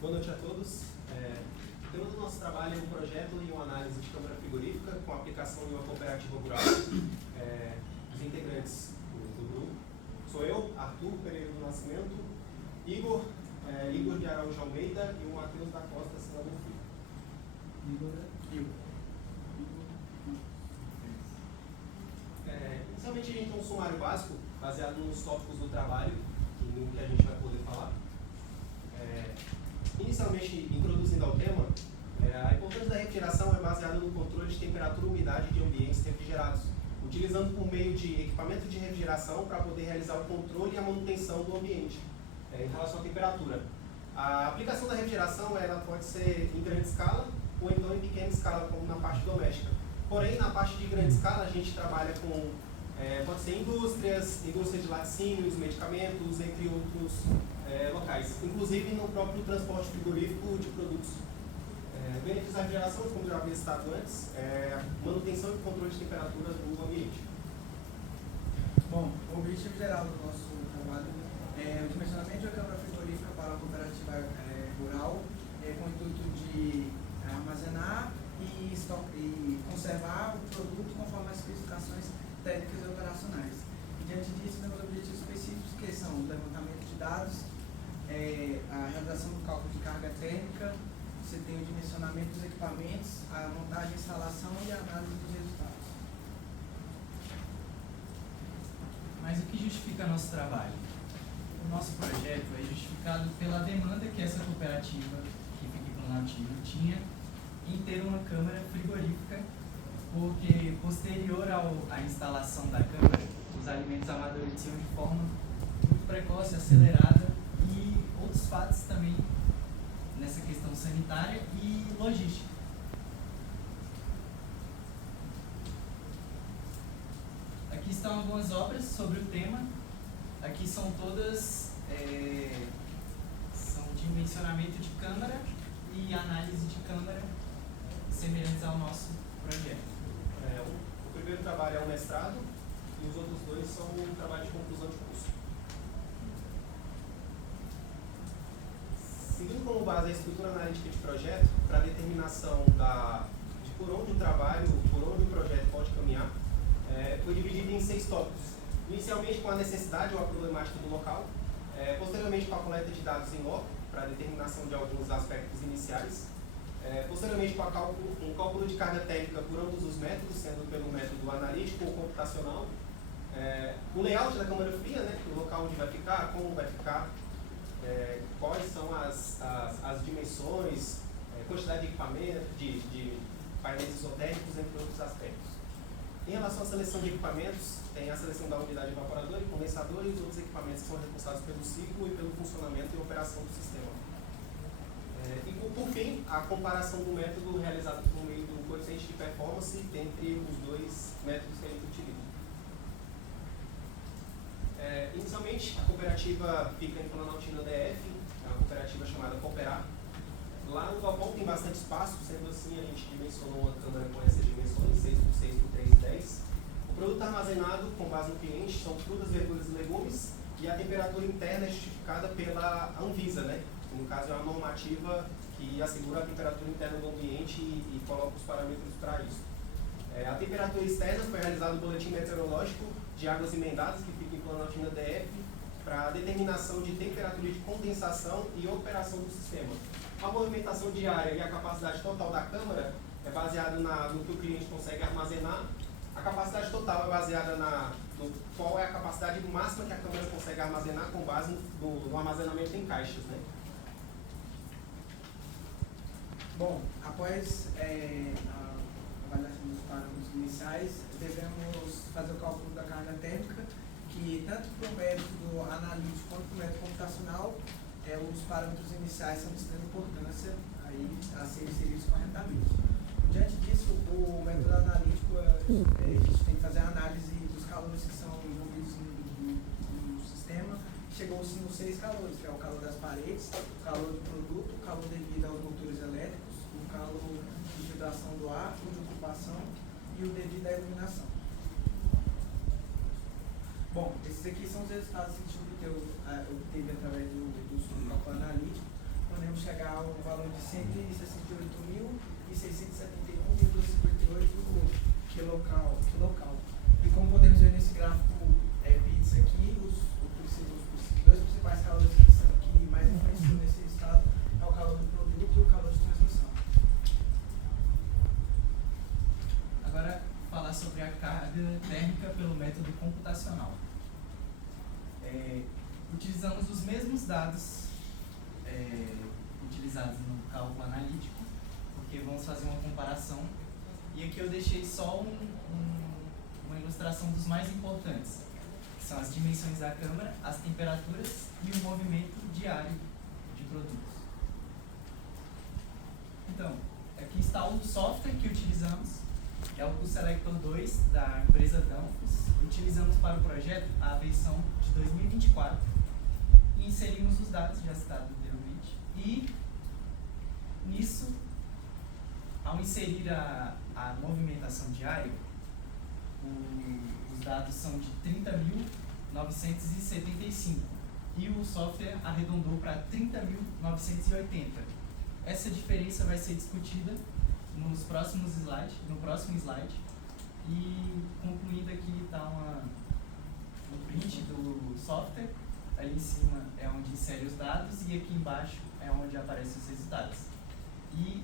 Boa noite a todos. O tema do nosso trabalho é um projeto e uma análise de câmara frigorífica com aplicação em uma cooperativa rural. Os integrantes do grupo sou eu, Arthur Pereira do Nascimento, Igor de Araújo Almeida e o Matheus da Costa Silva Filho. Inicialmente a gente tem um sumário básico baseado nos tópicos do trabalho e no que a gente vai poder falar. Inicialmente, introduzindo ao tema, a importância da refrigeração é baseada no controle de temperatura e umidade de ambientes refrigerados, utilizando por meio de equipamento de refrigeração para poder realizar o controle e a manutenção do ambiente em relação à temperatura. A aplicação da refrigeração ela pode ser em grande escala ou então em pequena escala, como na parte doméstica. Porém, na parte de grande escala, a gente trabalha com, pode ser indústrias de laticínios, medicamentos, entre outros locais, inclusive no próprio transporte frigorífico de produtos. Benefícios da refrigeração, como já havia citado antes, manutenção e controle de temperatura do ambiente. Bom, o objetivo geral do nosso trabalho é o dimensionamento de uma câmara frigorífica para a cooperativa rural, com o intuito de armazenar e conservar o produto conforme as especificações técnicas e operacionais. E diante disso, temos objetivos específicos que são o levantamento de dados, a realização do cálculo de carga térmica, você tem o dimensionamento dos equipamentos, a montagem, instalação e a análise dos resultados. Mas o que justifica nosso trabalho? O nosso projeto é justificado pela demanda que essa cooperativa, que fica em Planaltina, tinha em ter uma câmara frigorífica, porque posterior à instalação da câmara, os alimentos amadureciam de forma muito precoce, acelerada, e outros fatos também nessa questão sanitária e logística. Aqui estão algumas obras sobre o tema. Aqui são todas são dimensionamento de câmara e análise de câmara semelhantes ao nosso projeto. O primeiro trabalho é um mestrado e os outros dois são um trabalho de conclusão de curso. Seguindo como base a estrutura analítica de projeto, para a determinação de por onde o trabalho, por onde o projeto pode caminhar, foi dividido em 6 tópicos. Inicialmente com a necessidade ou a problemática do local, posteriormente com a coleta de dados em loco, para a determinação de alguns aspectos iniciais, posteriormente com um cálculo de carga térmica por ambos os métodos, sendo pelo método analítico ou computacional, o layout da câmara fria, o local onde vai ficar, como vai ficar, quais são as dimensões, quantidade de equipamento, de painéis isotérmicos, entre outros aspectos. Em relação à seleção de equipamentos, tem a seleção da unidade evaporadora e condensador e os outros equipamentos que são responsáveis pelo ciclo e pelo funcionamento e operação do sistema. E por fim, a comparação do método realizado por meio do coeficiente de performance entre os dois métodos que a gente utiliza. Inicialmente, a cooperativa fica em Planaltina DF, é uma cooperativa chamada Cooperar. Lá no galpão tem bastante espaço, sendo assim a gente dimensionou uma câmara com essas dimensões, 6x6 por 3x10. O produto armazenado com base no cliente são frutas, verduras e legumes, e a temperatura interna é justificada pela Anvisa, que no caso é uma normativa que assegura a temperatura interna do ambiente e coloca os parâmetros para isso. A temperatura externa foi realizado o boletim meteorológico de águas emendadas, que fica em Planaltina DF, para determinação de temperatura de condensação e operação do sistema. A movimentação diária e a capacidade total da câmara é baseada no que o cliente consegue armazenar. A capacidade total é baseada no qual é a capacidade máxima que a câmara consegue armazenar com base no armazenamento em caixas. Bom, após a avaliação dos parâmetros iniciais, devemos fazer o cálculo da carga térmica, que tanto para o método analítico quanto para o método computacional, os parâmetros iniciais são de extrema importância a serem inseridos corretamente. Diante disso, o método analítico, a gente tem que fazer a análise dos calores que são envolvidos no sistema. Chegou-se nos 6 calores, que é o calor das paredes, o calor do produto, o calor devido aos motores elétricos, o calor de vibração do ar, o de ocupação e o devido à iluminação. Bom, esses aqui são os resultados que a gente obteve através do cálculo analítico. Podemos chegar ao valor de 168.671,58 quilocal. E como podemos ver nesse gráfico bits aqui, os dois principais calores que mais influenciam nesse estado é o calor do produto e o calor de transmissão. Agora, falar sobre a carga térmica pelo método computacional. Utilizamos os mesmos dados utilizados no cálculo analítico, porque vamos fazer uma comparação. E aqui eu deixei só uma ilustração dos mais importantes, que são as dimensões da câmara, as temperaturas e o movimento diário de produtos. Então, aqui está o software que utilizamos, é o QSelector 2 da empresa Danfoss. Utilizamos para o projeto a versão de 2024 e inserimos os dados já citados anteriormente. E nisso, ao inserir a movimentação diária, os dados são de 30.975 e o software arredondou para 30.980. Essa diferença vai ser discutida no próximo slide. E concluindo aqui está um print do software. Ali em cima é onde insere os dados e aqui embaixo é onde aparecem os resultados. E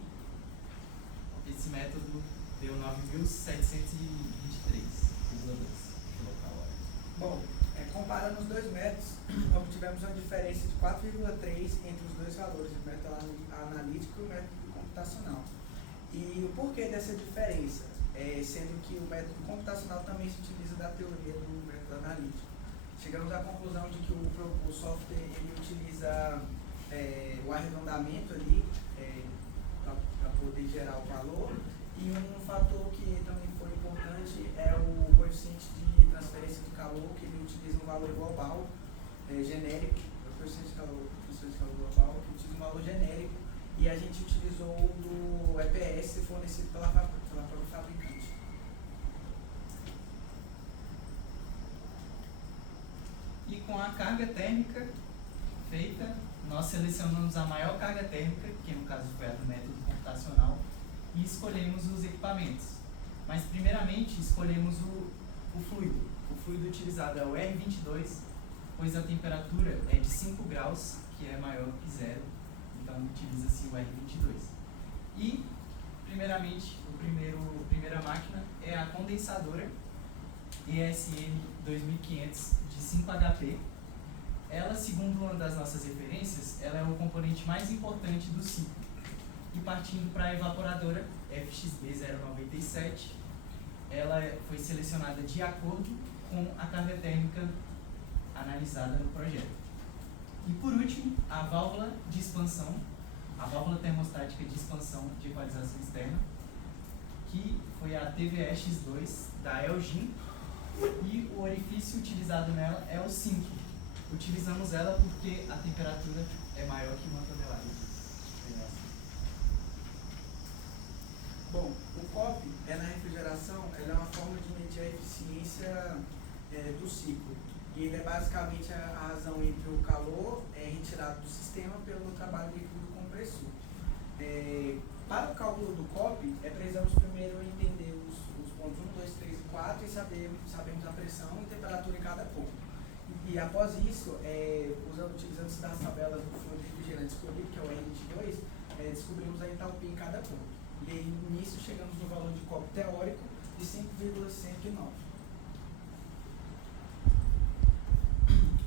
esse método deu 9.723,2 kcal. Bom, comparando os dois métodos, obtivemos uma diferença de 4,3 entre os dois valores, o método analítico e o método computacional. E o porquê dessa diferença? Sendo que o método computacional também se utiliza da teoria do método analítico. Chegamos à conclusão de que o software ele utiliza o arredondamento ali para poder gerar o valor, e um fator que também foi importante é o coeficiente de transferência de calor, que ele utiliza um valor global genérico, o coeficiente de calor global, que utiliza um valor genérico, e a gente utilizou o do EPS fornecido pela própria fabricante. E com a carga térmica feita, nós selecionamos a maior carga térmica, que no caso foi a do método computacional, e escolhemos os equipamentos. Mas primeiramente escolhemos o fluido. O fluido utilizado é o R22, pois a temperatura é de 5 graus, que é maior que zero, então utiliza-se o R22. E, primeiramente, a primeira máquina é a condensadora ESN 2500 de 5 HP. Ela, segundo uma das nossas referências, ela é o componente mais importante do ciclo. E partindo para a evaporadora FXB097, ela foi selecionada de acordo com a carga térmica analisada no projeto. E por último, a válvula de expansão, a válvula termostática de expansão de equalização externa, que foi a TVX2 da Elgin, e o orifício utilizado nela é o sink. Utilizamos ela porque a temperatura é maior que 1 tonelada. Bom, o COP na refrigeração é uma forma de medir a eficiência do ciclo. E ele é basicamente a razão entre o calor retirado do sistema pelo trabalho líquido compressor. Para o cálculo do COP, precisamos primeiro entender os pontos 1, 2, 3 e 4 e sabemos a pressão e temperatura em cada ponto. E após isso, utilizando-se das tabelas do fluido refrigerante escolhido, que é o R22, descobrimos a entalpia em cada ponto. E aí, nisso, chegamos no valor de COP teórico de 5,109.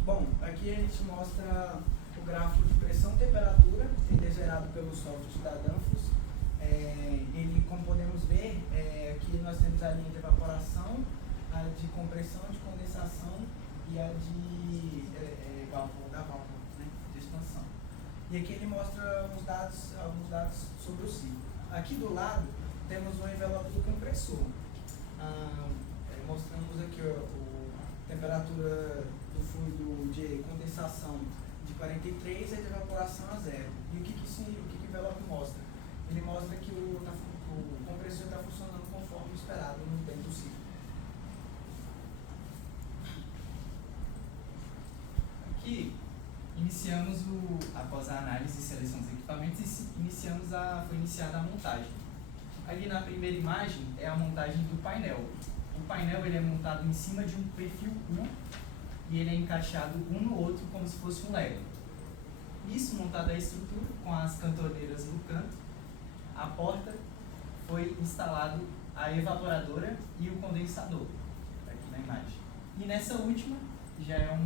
Bom, aqui a gente mostra o gráfico de pressão e temperatura, ele é gerado pelo software da Danfoss. Ele, como podemos ver, aqui nós temos a linha de evaporação, a de compressão, de condensação e a de válvula, né, de expansão. E aqui ele mostra alguns dados sobre o ciclo. Aqui do lado temos o envelope do compressor. Mostramos aqui a temperatura do fluido de condensação de 43 e de evaporação a 0. E o que o envelope mostra? Ele mostra que o compressor está funcionando conforme esperado no dentro do ciclo. Aqui, em após a análise e seleção dos equipamentos, foi iniciada a montagem. Ali na primeira imagem é a montagem do painel. O painel ele é montado em cima de um perfil U e ele é encaixado um no outro como se fosse um Lego. Isso, montada a estrutura com as cantoneiras no canto, a porta foi instalado a evaporadora e o condensador, aqui na imagem. E nessa última já é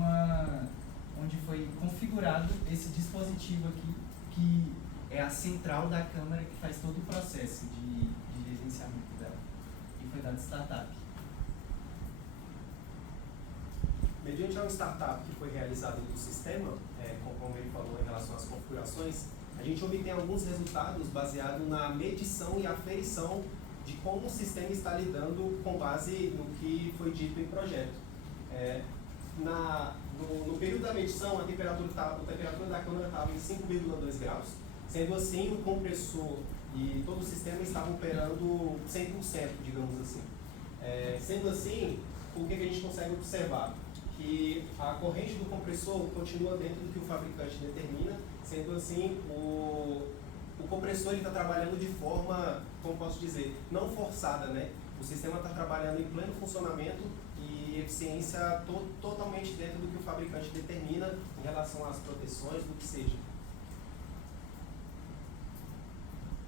onde foi configurado esse dispositivo aqui, que é a central da câmera que faz todo o processo de gerenciamento dela. E foi dado startup. Mediante a startup que foi realizada do sistema, como ele falou em relação às configurações, a gente obtém alguns resultados baseados na medição e aferição de como o sistema está lidando com base no que foi dito em projeto. No período da medição, a temperatura da câmara estava em 5,2 graus, sendo assim, o compressor e todo o sistema estavam operando 100%, digamos assim. Sendo assim, o que a gente consegue observar? Que a corrente do compressor continua dentro do que o fabricante determina, sendo assim, o compressor está trabalhando de forma, como posso dizer, não forçada, né? O sistema está trabalhando em pleno funcionamento e eficiência totalmente dentro do que o fabricante determina em relação às proteções, do que seja.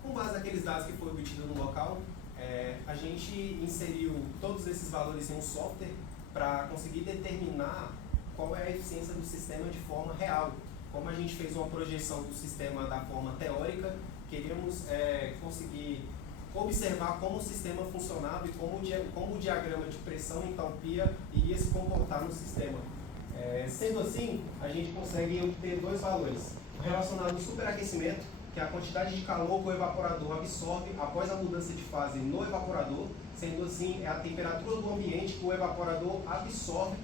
Com base naqueles dados que foram obtidos no local, a gente inseriu todos esses valores em um software para conseguir determinar qual é a eficiência do sistema de forma real. Como a gente fez uma projeção do sistema da forma teórica, queríamos conseguir observar como o sistema funcionava e como o diagrama de pressão e entalpia iria se comportar no sistema. Sendo assim, a gente consegue obter dois valores. O relacionado ao superaquecimento, que é a quantidade de calor que o evaporador absorve após a mudança de fase no evaporador, sendo assim, é a temperatura do ambiente que o evaporador absorve,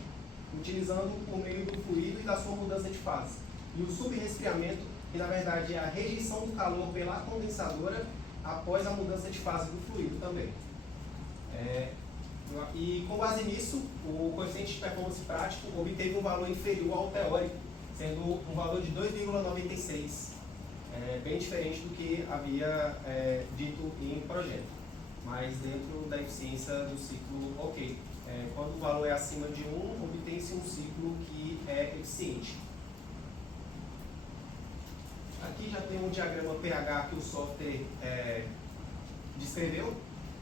utilizando por meio do fluido e da sua mudança de fase. E o subresfriamento, que na verdade é a rejeição do calor pela condensadora após a mudança de fase do fluido também. E com base nisso, o coeficiente de performance prático obteve um valor inferior ao teórico, sendo um valor de 2,96. Bem diferente do que havia dito em projeto, mas dentro da eficiência do ciclo ok. Quando o valor é acima de 1, obtém-se um ciclo que é eficiente. Aqui já tem um diagrama pH que o software descreveu.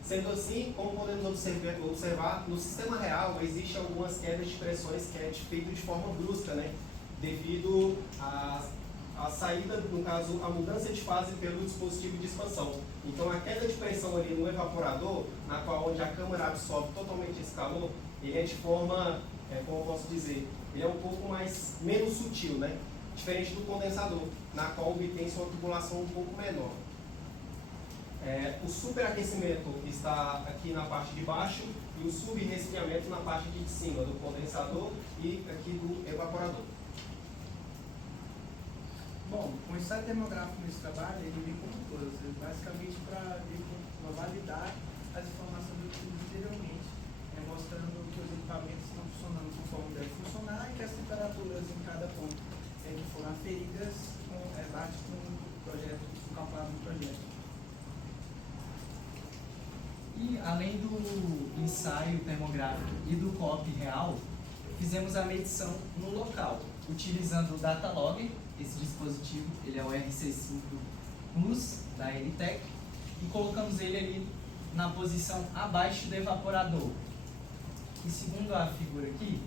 Sendo assim, como podemos observar, no sistema real existem algumas quedas de pressões que é feito de forma brusca, né? Devido a saída, no caso, a mudança de fase pelo dispositivo de expansão. Então, a queda de pressão ali no evaporador, na qual onde a câmara absorve totalmente esse calor, ele é de forma, como eu posso dizer, ele é um pouco menos sutil, né? Diferente do condensador, na qual obtém-se uma tubulação um pouco menor. O superaquecimento está aqui na parte de baixo e o subresfriamento na parte de cima do condensador e aqui do evaporador. Bom, o ensaio termográfico nesse trabalho, ele vem como todos, basicamente para validar as informações obtidas anteriormente, mostrando que os equipamentos estão funcionando conforme devem funcionar e que as temperaturas em cada ponto que foram aferidas bate com o projeto, com o calculado do projeto. E além do ensaio termográfico e do COP real, fizemos a medição no local, utilizando o Datalogger. Esse dispositivo, ele é o RC5 Plus da Eritec, e colocamos ele ali na posição abaixo do evaporador. E segundo a figura aqui,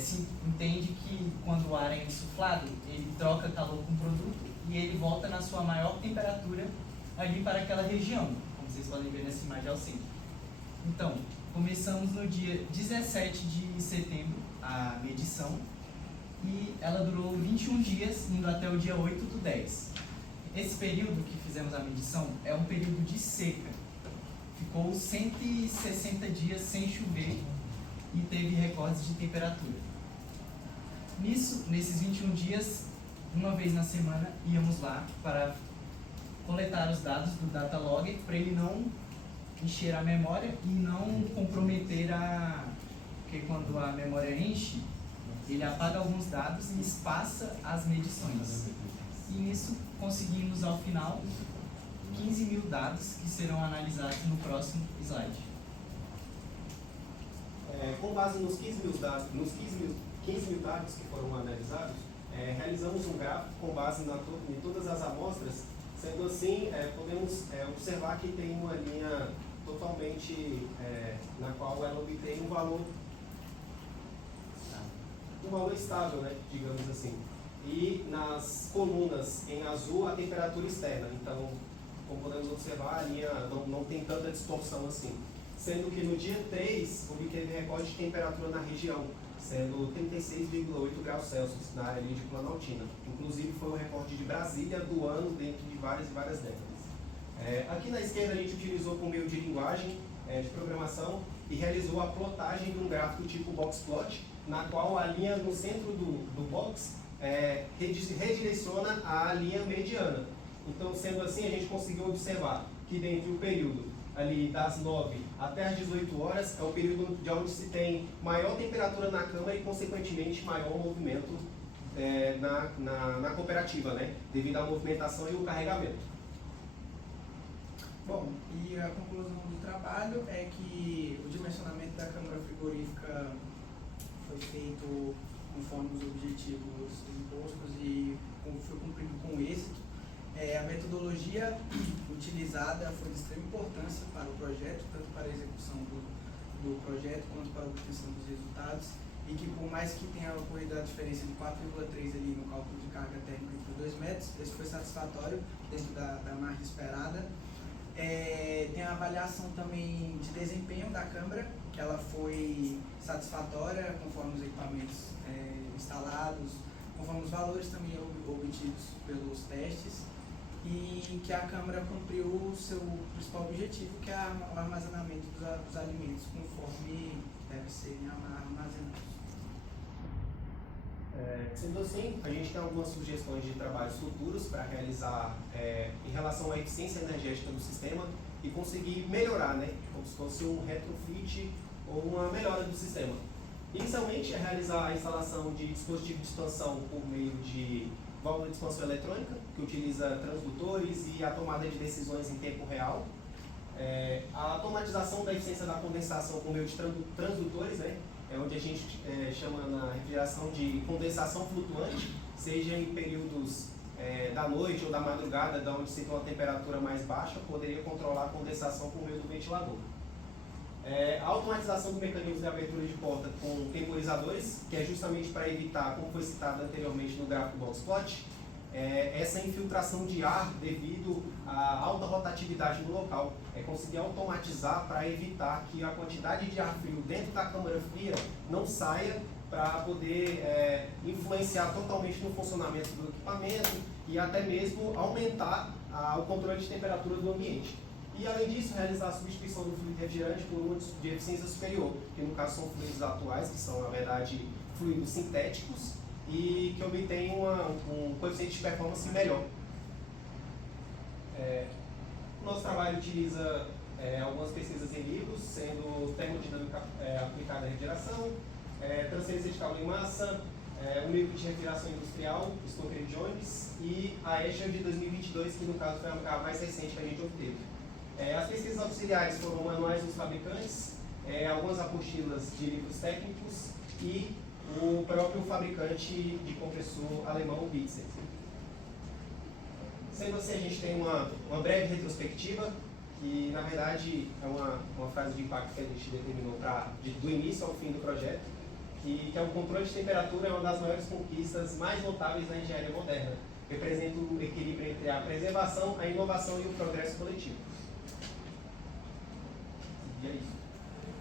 se entende que quando o ar é insuflado, ele troca calor com o produto e ele volta na sua maior temperatura ali para aquela região, como vocês podem ver nessa imagem ao centro. Então, começamos no dia 17 de setembro a medição, e ela durou 21 dias, indo até o dia 8/10. Esse período que fizemos a medição é um período de seca. Ficou 160 dias sem chover e teve recordes de temperatura. Nesses 21 dias, uma vez na semana, íamos lá para coletar os dados do Datalogger para ele não encher a memória e não comprometer porque quando a memória enche, ele apaga alguns dados e espaça as medições. E nisso conseguimos ao final 15 mil dados que serão analisados no próximo slide. Com base nos 15 mil dados, 15 mil dados que foram analisados, realizamos um gráfico com base em todas as amostras. Sendo assim, podemos observar que tem uma linha totalmente na qual ela obtém um valor estável, né, digamos assim. E nas colunas em azul a temperatura externa. Então, como podemos observar, a linha não tem tanta distorção assim. Sendo que no dia 3 obteve recorde de temperatura na região, sendo 36,8 graus Celsius na área ali de Planaltina. Inclusive foi o recorde de Brasília do ano dentro de várias e várias décadas. Aqui na esquerda a gente utilizou por meio de linguagem de programação e realizou a plotagem de um gráfico tipo box plot, na qual a linha no centro do box redireciona a linha mediana. Então, sendo assim, a gente conseguiu observar que dentro do período ali das 9 até as 18 horas é o período de onde se tem maior temperatura na câmara e, consequentemente, maior movimento na cooperativa, né? Devido à movimentação e o carregamento. Bom, e a conclusão do trabalho é que o dimensionamento da câmara frigorífica foi feito conforme os objetivos impostos e foi cumprido com êxito. A metodologia utilizada foi de extrema importância para o projeto, tanto para a execução do projeto quanto para a obtenção dos resultados, e que por mais que tenha ocorrido a diferença de 4,3 ali no cálculo de carga térmica entre os 2 metros, esse foi satisfatório dentro da margem esperada. Tem a avaliação também de desempenho da câmara, que ela foi satisfatória conforme os equipamentos instalados, conforme os valores também obtidos pelos testes, e que a câmara cumpriu o seu principal objetivo, que é o armazenamento dos alimentos conforme deve ser armazenados. Sendo assim, a gente tem algumas sugestões de trabalhos futuros para realizar em relação à eficiência energética do sistema e conseguir melhorar, né, como se fosse um retrofit ou uma melhora do sistema. Inicialmente, é realizar a instalação de dispositivo de expansão por meio de válvula de expansão eletrônica, que utiliza transdutores e a tomada de decisões em tempo real. A automatização da eficiência da condensação por meio de transdutores, né, é onde a gente chama na refrigeração de condensação flutuante, seja em períodos da noite ou da madrugada, da onde se tem uma temperatura mais baixa, poderia controlar a condensação por meio do ventilador. A automatização do mecanismo de abertura de porta com temporizadores, que é justamente para evitar, como foi citado anteriormente no gráfico box plot, essa infiltração de ar devido à alta rotatividade no local. É conseguir automatizar para evitar que a quantidade de ar frio dentro da câmara fria não saia, para poder influenciar totalmente no funcionamento do equipamento e até mesmo aumentar o controle de temperatura do ambiente. E, além disso, realizar a substituição do fluido refrigerante por um de eficiência superior, que no caso são fluidos atuais, que são, na verdade, fluidos sintéticos e que obtêm um coeficiente de performance melhor. O nosso trabalho utiliza algumas pesquisas em livros, sendo termodinâmica aplicada à refrigeração, transferência de calor em massa, o micro de refrigeração industrial, Stoker e Jones, e a ESHA de 2022, que no caso foi a mais recente que a gente obteve. As pesquisas auxiliares foram manuais dos fabricantes, algumas apostilas de livros técnicos e o próprio fabricante de compressor alemão Bitzer. Sendo assim, a gente tem uma breve retrospectiva, que na verdade é uma frase de impacto que a gente determinou do início ao fim do projeto, que é o controle de temperatura, é uma das maiores conquistas mais notáveis da engenharia moderna. Representa o equilíbrio entre a preservação, a inovação e o progresso coletivo.